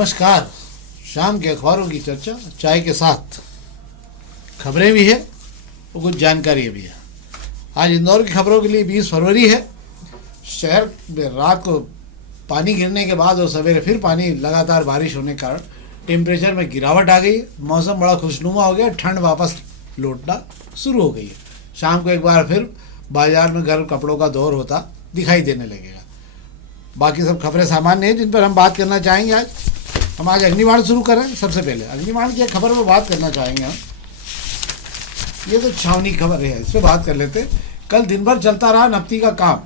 नमस्कार। शाम के अखबारों की चर्चा चाय के साथ, खबरें भी है और कुछ जानकारी भी है। आज इंदौर की खबरों के लिए 20 फरवरी है। शहर में रात को पानी गिरने के बाद और सवेरे फिर पानी लगातार बारिश होने के कारण टेम्परेचर में गिरावट आ गई है। मौसम बड़ा खुशनुमा हो गया, ठंड वापस लौटना शुरू हो गई है। शाम को एक बार फिर बाजार में गर्म कपड़ों का दौर होता दिखाई देने लगेगा। बाकी सब खबरें सामान्य हैं जिन पर हम बात करना चाहेंगे। आज अग्निबाण शुरू कर रहे हैं। सबसे पहले अग्निबाण की एक खबर पर बात करना चाहेंगे हम। ये तो छावनी खबर है, इस पर बात कर लेते। कल दिन भर चलता रहा नपती का काम,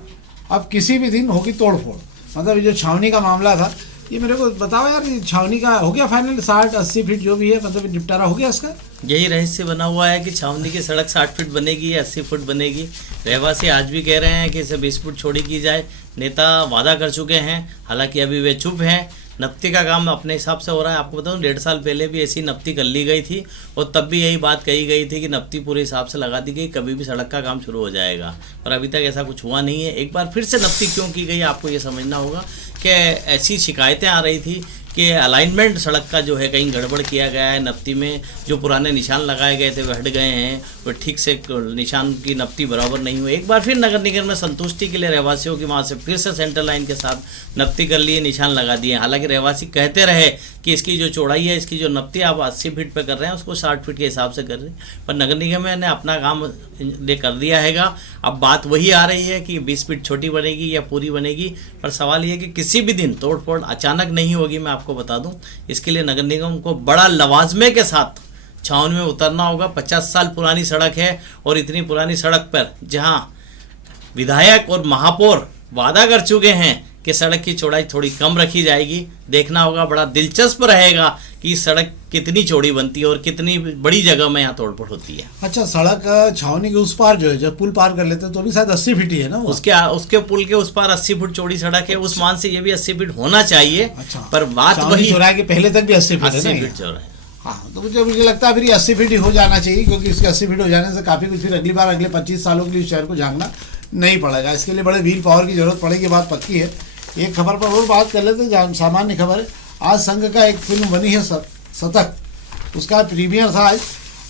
अब किसी भी दिन होगी तोड़फोड़। मतलब ये जो छावनी का मामला था, ये मेरे को बताओ यार, ये छावनी का हो गया फाइनल 60-80 फीट जो भी है, मतलब निपटारा हो गया इसका? यही रहस्य बना हुआ है कि छावनी की सड़क 60 फीट बनेगी या 80 फुट बनेगी। रहवासी आज भी कह रहे हैं कि इसे 20 फुट चौड़ी की जाए। नेता वादा कर चुके हैं, हालांकि अभी वे चुप हैं। नपती का काम अपने हिसाब से हो रहा है। आपको बताऊं 1.5 साल पहले भी ऐसी नपती कर ली गई थी और तब भी यही बात कही गई थी कि नपती पूरे हिसाब से लगा दी गई, कभी भी सड़क का काम शुरू हो जाएगा। पर अभी तक ऐसा कुछ हुआ नहीं है। एक बार फिर से नपती क्यों की गई, आपको ये समझना होगा कि ऐसी शिकायतें आ रही थी कि अलाइनमेंट सड़क का जो है कहीं गड़बड़ किया गया है। नपती में जो पुराने निशान लगाए गए थे वह हट गए हैं, वो ठीक से निशान की नपती बराबर नहीं हुई। एक बार फिर नगर निगम में संतुष्टि के लिए रहवासियों की वहाँ से फिर से सेंटर लाइन के साथ नपती कर लिए, निशान लगा दिए। हालांकि रहवासी कहते रहे कि इसकी जो चौड़ाई है, इसकी जो नपती आप 80 फीट पर कर रहे हैं उसको 60 फीट के हिसाब से कर रहे हैं, पर नगर निगम ने अपना काम कर दिया हैगा। अब बात वही आ रही है कि 20 फीट छोटी बनेगी या पूरी बनेगी, पर सवाल ये कि किसी भी दिन तोड़फोड़ अचानक नहीं होगी। मैं आपको बता दूं, इसके लिए नगर निगम को बड़ा लवाजमे के साथ छावनी में उतरना होगा। 50 साल पुरानी सड़क है और इतनी पुरानी सड़क पर जहां विधायक और महापौर वादा कर चुके हैं कि सड़क की चौड़ाई थोड़ी कम रखी जाएगी, देखना होगा। बड़ा दिलचस्प रहेगा कि सड़क कितनी चौड़ी बनती है और कितनी बड़ी जगह में यहाँ तोड़फोड़ होती है। अच्छा, सड़क छावनी के उस पार जो है, जब पुल पार कर लेते हैं तो भी शायद 80 फीट ही है ना? उसके पुल के उस पार 80 फुट चौड़ी सड़क है। उस मान से ये भी 80 फीट होना चाहिए। अच्छा, पर बात वही चौराहे के पहले तक भी 80 फीट है। 80 फीट चौड़ा है। हाँ, तो मुझे लगता है फिर 80 फीट ही हो जाना चाहिए, क्योंकि इसके 80 फीट हो जाने से काफ़ी कुछ फिर अगली बार अगले 25 सालों के लिए शहर को झांकना नहीं पड़ेगा। इसके लिए बड़े व्हील पावर की जरूरत पड़ेगी, बात पक्की है। एक खबर पर और बात कर लेते हैं, सामान्य खबर है। आज संघ का एक फिल्म बनी है शतक, उसका प्रीमियर था आज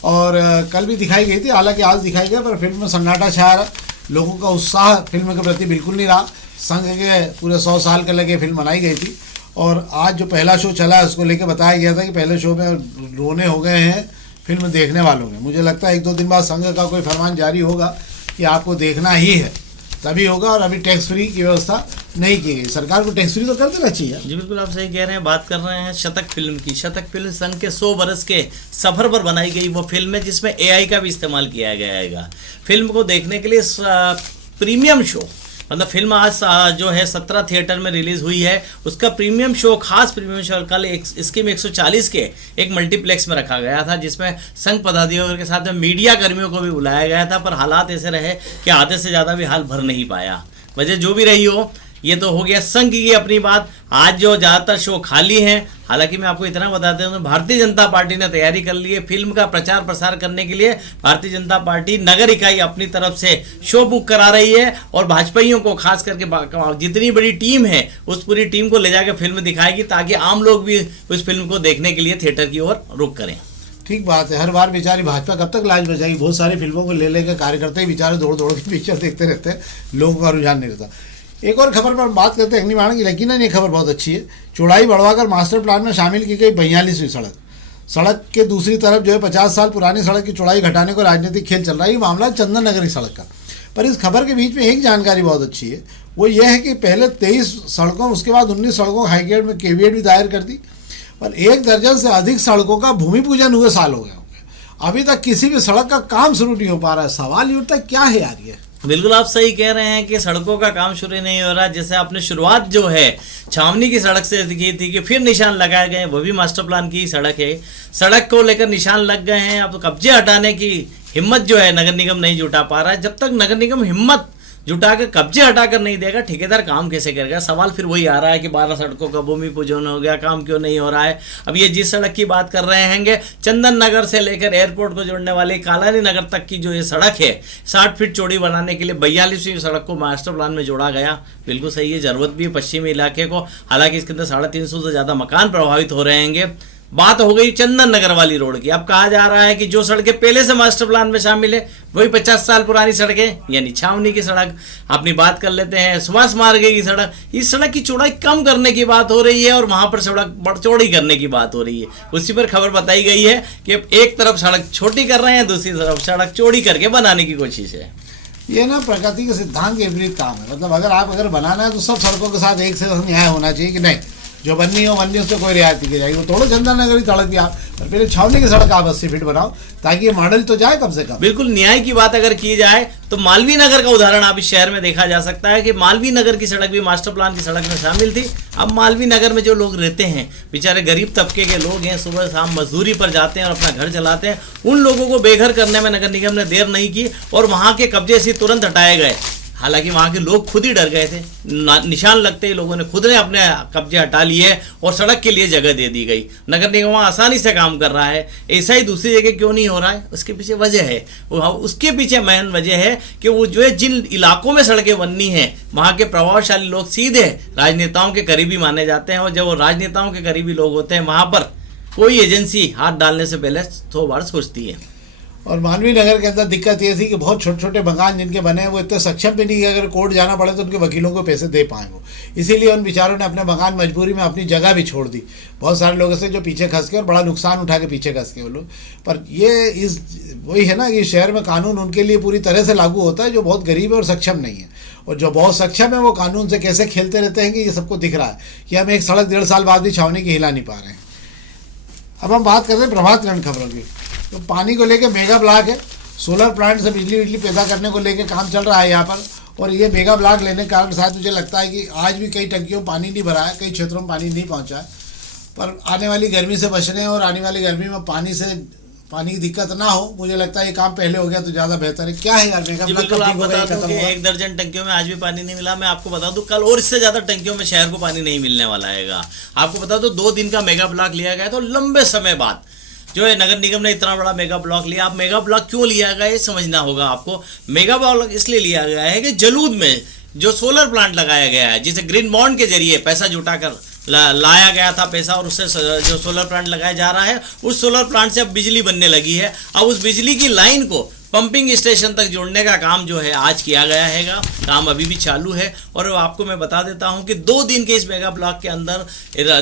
और कल भी दिखाई गई थी। हालांकि आज दिखाई गया, पर फिल्म में सन्नाटा छाया रहा। लोगों का उत्साह फिल्म के प्रति बिल्कुल नहीं रहा। संघ के पूरे 100 साल के लगे फिल्म बनाई गई थी और आज जो पहला शो चला है उसको लेकर बताया गया था कि पहले शो में रोने हो गए हैं फिल्म देखने वालों में। मुझे लगता है 1-2 दिन बाद संघ का कोई फरमान जारी होगा कि आपको देखना ही है, तभी होगा। और अभी टैक्स फ्री की व्यवस्था नहीं की गई। सरकार को टैक्स फ्री तो कर देना चाहिए। जी बिल्कुल, आप सही कह रहे हैं। बात कर रहे हैं शतक फिल्म की। शतक फिल्म संघ के 100 बरस के सफर पर बनाई गई वो फिल्म है जिसमें AI का भी इस्तेमाल किया गया है। फिल्म को देखने के लिए प्रीमियम शो, मतलब फिल्म आज जो है 17 थिएटर में रिलीज हुई है, उसका प्रीमियम शो, खास प्रीमियम शो कल स्कीम 140 के एक मल्टीप्लेक्स में रखा गया था, जिसमें संघ पदाधिकारियों के साथ में मीडिया कर्मियों को भी बुलाया गया था। पर हालात ऐसे रहे कि आधे से ज़्यादा भी हाल भर नहीं पाया। वजह जो भी रही हो, ये तो हो गया संघ की अपनी बात। आज जो ज़्यादातर शो खाली हैं। हालांकि मैं आपको इतना बताते हूँ, भारतीय जनता पार्टी ने तैयारी कर ली है। फिल्म का प्रचार प्रसार करने के लिए भारतीय जनता पार्टी नगर इकाई अपनी तरफ से शो बुक करा रही है और भाजपाइयों को, खास करके जितनी बड़ी टीम है उस पूरी टीम को ले जाकर फिल्म दिखाएगी, ताकि आम लोग भी उस फिल्म को देखने के लिए थिएटर की ओर रुख करें। ठीक बात है। हर बार बेचारी भाजपा कब तक लाज बचाएगी? बहुत सारी फिल्मों को ले लेकर कार्यकर्ता ही बेचारे दौड़ दौड़ के पिक्चर देखते रहते हैं, लोगों का रुझान नहीं रहता। एक और खबर पर बात करते हैं अग्निबाण की। यकीनन ये खबर बहुत अच्छी है। चौड़ाई बढ़वाकर मास्टर प्लान में शामिल की गई 42वीं सड़क के दूसरी तरफ जो है 50 साल पुरानी सड़क की चौड़ाई घटाने को राजनीतिक खेल चल रहा है। ये मामला चंदन नगर की सड़क का। पर इस खबर के बीच में एक जानकारी बहुत अच्छी है, वो ये है कि पहले 23 सड़कों, उसके बाद 19 सड़कों हाईकोर्ट में केवीएट भी दायर कर दी, पर 1 दर्जन से अधिक सड़कों का भूमि पूजन हुए साल हो गए होंगे। अभी तक किसी भी सड़क का काम शुरू नहीं हो पा रहा है। सवाल ये उठता है, क्या है यार ये? बिल्कुल आप सही कह रहे हैं कि सड़कों का काम शुरू नहीं हो रहा। जैसे आपने शुरुआत जो है छावनी की सड़क से की थी कि फिर निशान लगाए गए, वो भी मास्टर प्लान की सड़क है। सड़क को लेकर निशान लग गए हैं। अब कब्जे हटाने की हिम्मत जो है नगर निगम नहीं जुटा पा रहा है। जब तक नगर निगम हिम्मत जुटा कर कब्जे हटाकर नहीं देगा, ठेकेदार काम कैसे करेगा? सवाल फिर वही आ रहा है कि 12 सड़कों का भूमि पूजन हो गया, काम क्यों नहीं हो रहा है? अब ये जिस सड़क की बात कर रहे हैं, चंदन नगर से लेकर एयरपोर्ट को जोड़ने वाली कालानी नगर तक की जो ये सड़क है 60 फीट चौड़ी बनाने के लिए 42वीं सड़क को मास्टर प्लान में जोड़ा गया। बिल्कुल सही है, जरूरत भी है पश्चिमी इलाके को। हालांकि इसके अंदर 350 से ज़्यादा मकान प्रभावित हो रहे हैं। बात हो गई चंदन नगर वाली रोड की। अब कहा जा रहा है कि जो सड़कें पहले से मास्टर प्लान में शामिल है वही 50 साल पुरानी सड़कें, यानी छावनी की सड़क। अपनी बात कर लेते हैं सुभाष मार्ग की सड़क। इस सड़क की चौड़ाई कम करने की बात हो रही है और वहां पर सड़क बढ़ चौड़ी करने की बात हो रही है। उसी पर खबर बताई गई है कि एक तरफ सड़क छोटी कर रहे हैं, दूसरी तरफ सड़क चौड़ी करके बनाने की कोशिश है। ये ना प्रकृति के सिद्धांत के विपरीत काम है। मतलब अगर बनाना है तो सब सड़कों के साथ एक से न्याय होना चाहिए कि नहीं, जो बननी हो उससे कोई रियायत की जाएगी। वो तोड़ो चंदन नगर की सड़क भी आप, पर पहले छावनी की सड़क आप 80 फीट बनाओ ताकि ये मॉडल तो जाए कम से कम। बिल्कुल, न्याय की बात अगर की जाए तो मालवीय नगर का उदाहरण आप इस शहर में देखा जा सकता है कि मालवीय नगर की सड़क भी मास्टर प्लान की सड़क में शामिल थी। अब मालवीय नगर में जो लोग रहते हैं, बेचारे गरीब तबके के लोग हैं, सुबह शाम मजदूरी पर जाते हैं और अपना घर चलाते हैं, उन लोगों को बेघर करने में नगर निगम ने देर नहीं की और वहां के कब्जे से तुरंत हटाए गए। हालांकि वहां के लोग खुद ही डर गए थे, निशान लगते ही लोगों ने खुद ने अपने कब्जे हटा लिए और सड़क के लिए जगह दे दी गई। नगर निगम आसानी से काम कर रहा है। ऐसा ही दूसरी जगह क्यों नहीं हो रहा है? उसके पीछे वजह है, उसके पीछे मेन वजह है कि वो जो है जिन इलाकों में सड़कें बननी है वहां के प्रभावशाली लोग सीधे राजनेताओं के करीबी माने जाते हैं और जब वो राजनेताओं के करीबी लोग होते हैं वहां पर कोई एजेंसी हाथ डालने से पहले 100 बार सोचती है। और मालवीय नगर के अंदर दिक्कत ये थी कि बहुत छोटे छोटे मकान जिनके बने हैं वो इतने सक्षम भी नहीं है, अगर कोर्ट जाना पड़े तो उनके वकीलों को पैसे दे पाए वो। इसीलिए उन बेचारों ने अपने मकान मजबूरी में अपनी जगह भी छोड़ दी। बहुत सारे लोग ऐसे जो पीछे खस के और बड़ा नुकसान उठा के पीछे खस के वो लोग। पर ये वही है ना कि शहर में कानून उनके लिए पूरी तरह से लागू होता है जो बहुत गरीब है और सक्षम नहीं है, और जो बहुत सक्षम है वो कानून से कैसे खेलते रहते हैं कि ये सबको दिख रहा है कि हम एक सड़क 1.5 साल बाद भी छावनी की हिला नहीं पा रहे हैं। अब हम बात कर रहे हैं प्रभात खंड खबरों की। तो पानी को लेके मेगा ब्लॉक है, सोलर प्लांट से बिजली पैदा करने को लेके काम चल रहा है यहाँ पर। और ये मेगा ब्लॉक लेने के कारण शायद मुझे लगता है कि आज भी कई टंकियों में पानी नहीं भरा है, कई क्षेत्रों में पानी नहीं पहुँचा है। पर आने वाली गर्मी से बचने और आने वाली गर्मी में पानी की दिक्कत ना हो, मुझे लगता है ये काम पहले हो गया तो ज़्यादा बेहतर है। क्या है यार मेगा ब्लॉक? बिल्कुल, आप बता दूं कि 1 दर्जन टंकियों में आज भी पानी नहीं मिला। मैं आपको बता दूं कल और इससे ज़्यादा टंकियों में शहर को पानी नहीं मिलने वाला है। आपको बता दो 2 दिन का मेगा ब्लॉक लिया गया तो लंबे समय बाद जो है नगर निगम ने इतना बड़ा मेगा ब्लॉक लिया। अब मेगा ब्लॉक क्यों लिया गया ये समझना होगा आपको। मेगा ब्लॉक इसलिए लिया गया है कि जलूद में जो सोलर प्लांट लगाया गया है, जिसे ग्रीन बॉन्ड के जरिए पैसा जुटाकर लाया गया था पैसा, और उससे जो सोलर प्लांट लगाया जा रहा है उस सोलर प्लांट से अब बिजली बनने लगी है। अब उस बिजली की लाइन को पंपिंग स्टेशन तक जोड़ने का काम जो है आज किया गया है। काम अभी भी चालू है। और आपको मैं बता देता हूं कि 2 दिन के इस मेगा ब्लॉक के अंदर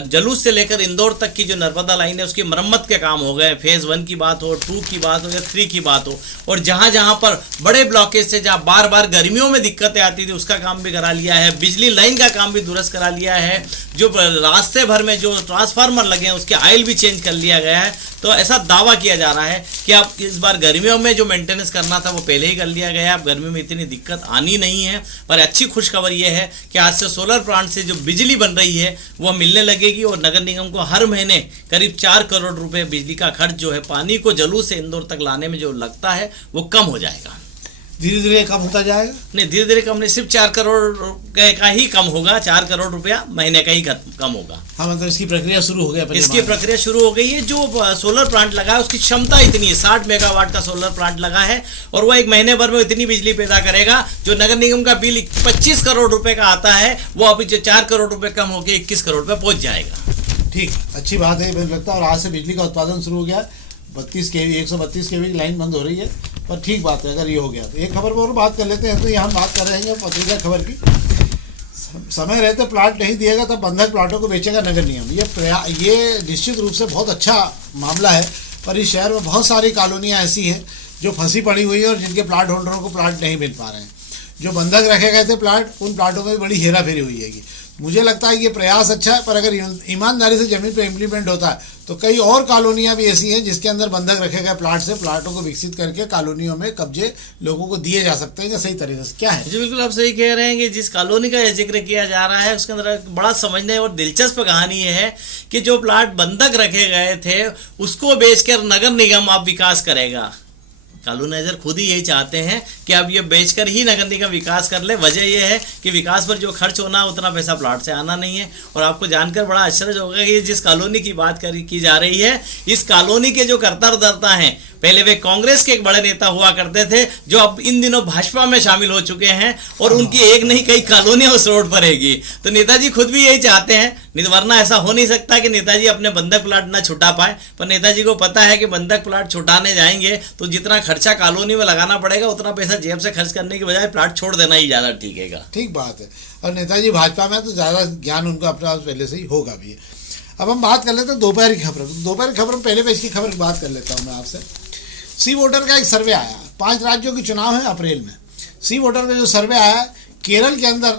जलूद से लेकर इंदौर तक की जो नर्मदा लाइन है उसकी मरम्मत के काम हो गए। फेज़ 1 की बात हो, 2 की बात हो या 3 की बात हो, और जहां जहां पर बड़े ब्लॉकेज से जहां बार बार गर्मियों में दिक्कतें आती थी उसका काम भी करा लिया है। बिजली लाइन का काम भी दुरुस्त करा लिया है। जो रास्ते भर में जो ट्रांसफार्मर लगे हैं उसके ऑयल भी चेंज कर लिया गया है। तो ऐसा दावा किया जा रहा है कि अब इस बार गर्मियों में जो मेंटेनेंस करना था वो पहले ही कर लिया गया। अब गर्मी में इतनी दिक्कत आनी नहीं है। पर अच्छी खुशखबर ये है कि आज से सोलर प्लांट से जो बिजली बन रही है वो मिलने लगेगी और नगर निगम को हर महीने करीब 4 करोड़ रुपए बिजली का खर्च जो है पानी को जलूद से इंदौर तक लाने में जो लगता है वो कम हो जाएगा। धीरे धीरे कम होता जाएगा? नहीं, धीरे धीरे कम नहीं, सिर्फ 4 करोड़ का ही कम होगा। 4 करोड़ रुपया महीने का ही कम होगा। हाँ, मतलब इसकी प्रक्रिया शुरू हो गया? इसकी प्रक्रिया शुरू हो गई है। जो सोलर प्लांट लगा है उसकी क्षमता इतनी है, 60 मेगावाट का सोलर प्लांट लगा है और वो 1 महीने भर में इतनी बिजली पैदा करेगा। जो नगर निगम का बिल 25 करोड़ रुपए का आता है वो अभी जो 4 करोड़ रुपए कम होकर 21 करोड़ पे पहुंच जाएगा। ठीक, अच्छी बात है। मुझे लगता है और आज से बिजली का उत्पादन शुरू हो गया। 32 kV 132 kV की लाइन बंद हो रही है, पर ठीक बात है अगर ये हो गया तो। एक खबर पर और बात कर लेते हैं। तो यहाँ हम बात कर रहे हैं पत्रिका खबर की। समय रहते प्लाट नहीं दिएगा तब बंधक प्लाटों को बेचेगा नगर निगम। ये निश्चित रूप से बहुत अच्छा मामला है। पर इस शहर में बहुत सारी कॉलोनियाँ ऐसी हैं जो फंसी पड़ी हुई हैं और जिनके प्लाट होल्डरों को प्लाट नहीं मिल पा रहे हैं। जो बंधक रखे गए थे प्लाट, उन प्लाटों में बड़ी हेरा फेरी हुई है। मुझे लगता है ये प्रयास अच्छा है, पर अगर ईमानदारी से ज़मीन पे इम्प्लीमेंट होता है तो कई और कॉलोनियाँ भी ऐसी हैं जिसके अंदर बंधक रखे गए प्लाट से प्लाटों को विकसित करके कॉलोनियों में कब्जे लोगों को दिए जा सकते हैं सही तरीके से। क्या है जी, बिल्कुल आप सही कह रहे हैं कि जिस कॉलोनी का जिक्र किया जा रहा है उसके अंदर बड़ा समझने और दिलचस्प कहानी ये है कि जो प्लाट बंधक रखे गए थे उसको बेचकर नगर निगम अब विकास करेगा। कॉलोनाइजर खुद ही यही चाहते हैं कि अब ये बेचकर ही नगर निगम विकास कर ले। वजह यह है कि विकास पर जो खर्च होना है उतना पैसा प्लाट से आना नहीं है। और आपको जानकर बड़ा आश्चर्य होगा कि जिस कॉलोनी की बात की जा रही है, इस कॉलोनी के जो कर्ता धर्ता हैं, पहले वे कांग्रेस के एक बड़े नेता हुआ करते थे, जो अब इन दिनों भाजपा में शामिल हो चुके हैं और उनकी एक नहीं कई कॉलोनियां उस रोड पर रहेगी। तो नेताजी खुद भी यही चाहते हैं, नहीं तो वरना ऐसा हो नहीं सकता कि नेताजी अपने बंधक प्लाट ना छुटा पाए। पर नेताजी को पता है कि बंधक प्लाट छुटाने जाएंगे तो जितना खर्चा कॉलोनी में लगाना पड़ेगा उतना पैसा जेब से खर्च करने की बजाय प्लाट छोड़ देना ही ज्यादा ठीक है। ठीक बात है। और नेताजी भाजपा में तो ज़्यादा ज्ञान उनका अपना पहले से ही होगा भी। अब हम बात कर लेते हैं दोपहर की खबर। दोपहर की खबर में पहले पेज की खबर की बात कर लेता हूँ मैं आपसे। सी वोटर का एक सर्वे आया, 5 राज्यों के चुनाव है अप्रैल में। सी वोटर का जो सर्वे आया, केरल के अंदर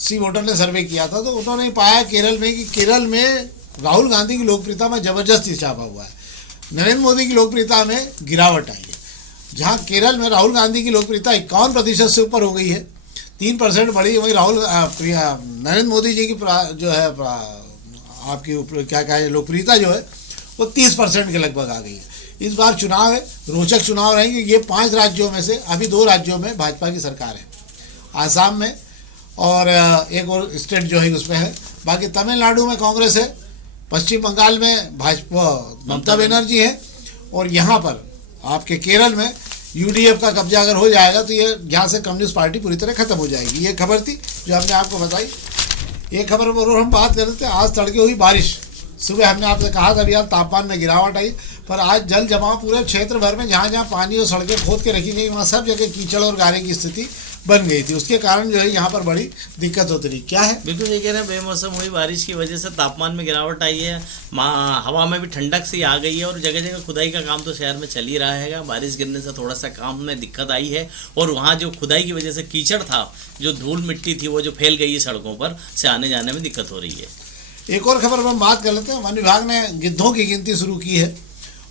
सी वोटर ने सर्वे किया था, तो उन्होंने पाया केरल में कि केरल में राहुल गांधी की लोकप्रियता में ज़बरदस्त इजाफा हुआ है, नरेंद्र मोदी की लोकप्रियता में गिरावट आई है। जहाँ केरल में राहुल गांधी की लोकप्रियता 51% से ऊपर हो गई है, 3% बढ़ी, वहीं नरेंद्र मोदी जी की जो है आपकी क्या कहें लोकप्रियता जो है वो 30% के लगभग आ गई है। इस बार चुनाव है, रोचक चुनाव रहेंगे। ये 5 राज्यों में से अभी 2 राज्यों में भाजपा की सरकार है, आसाम में और एक और स्टेट जो है उसमें है। बाकी तमिलनाडु में कांग्रेस है, पश्चिम बंगाल में भाजपा ममता बनर्जी है, और यहाँ पर आपके केरल में यूडीएफ का कब्जा अगर हो जाएगा तो ये यहाँ से कम्युनिस्ट पार्टी पूरी तरह खत्म हो जाएगी। ये खबर थी जो हमने आपको बताई। ये खबर पर हम बात कर रहे थे, आज तड़के हुई बारिश। सुबह हमने आपसे कहा था यार तापमान में गिरावट आई, पर आज जल जमाव पूरे क्षेत्र भर में जहाँ जहाँ पानी और सड़कें खोद के रखी गई वहाँ सब जगह कीचड़ और गारे की स्थिति बन गई थी। उसके कारण जो है यहाँ पर बड़ी दिक्कत होती रही। क्या है, बिल्कुल ये कह रहे हैं, बेमौसम हुई बारिश की वजह से तापमान में गिरावट आई है, हवा में भी ठंडक सी आ गई है, और जगह जगह खुदाई का काम तो शहर में चल ही रहा है। बारिश गिरने से थोड़ा सा काम में दिक्कत आई है, और वहाँ जो खुदाई की वजह से कीचड़ था, जो धूल मिट्टी थी, वो जो फैल गई है सड़कों पर, से आने जाने में दिक्कत हो रही है। एक और खबर पर हम बात कर लेते हैं। वन विभाग ने गिद्धों की गिनती शुरू की है,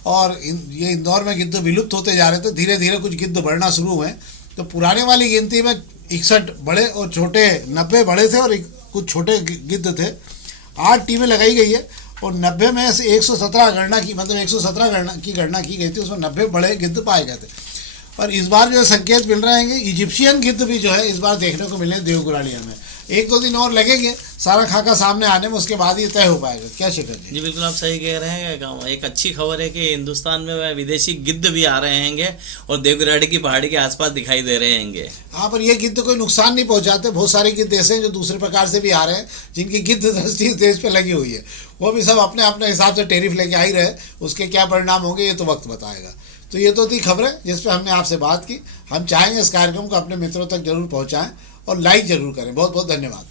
और ये इंदौर में गिद्ध विलुप्त होते जा रहे थे, धीरे धीरे कुछ गिद्ध बढ़ना शुरू हुए। तो पुराने वाली गिनती में 61 बड़े और छोटे 90 बड़े थे और कुछ छोटे गिद्ध थे। 8 टीमें लगाई गई है, और 90 में से 117 गणना की, मतलब 117 की गणना की गई थी, उसमें 90 बड़े गिद्ध पाए गए थे। और इस बार जो संकेत मिल रहे हैं कि इजिप्शियन गिद्ध भी जो है इस बार देखने को मिले देवगुराड़िया में। 1-2 दिन और लगेंगे सारा खाका सामने आने में, उसके बाद ही तय हो पाएगा। क्या शिखर जी? जी बिल्कुल आप सही कह रहे हैं। एक अच्छी खबर है कि हिंदुस्तान में विदेशी गिद्ध भी आ रहे हैं और देवगिराड़ी की पहाड़ी के आसपास दिखाई दे रहे हैं। हाँ, पर ये गिद्ध कोई नुकसान नहीं पहुंचाते। बहुत सारे गिद्ध ऐसे हैं जो दूसरे प्रकार से भी आ रहे हैं, जिनकी गिद्ध दृष्टि इस देश पे लगी हुई है। वो भी सब अपने अपने हिसाब से टैरिफ लेके आ ही रहे। उसके क्या परिणाम होंगे ये तो वक्त बताएगा। तो ये तो थी खबरें जिस पर हमने आपसे बात की। हम चाहेंगे इस कार्यक्रम को अपने मित्रों तक जरूर पहुँचाएँ और लाइक जरूर करें। बहुत बहुत धन्यवाद।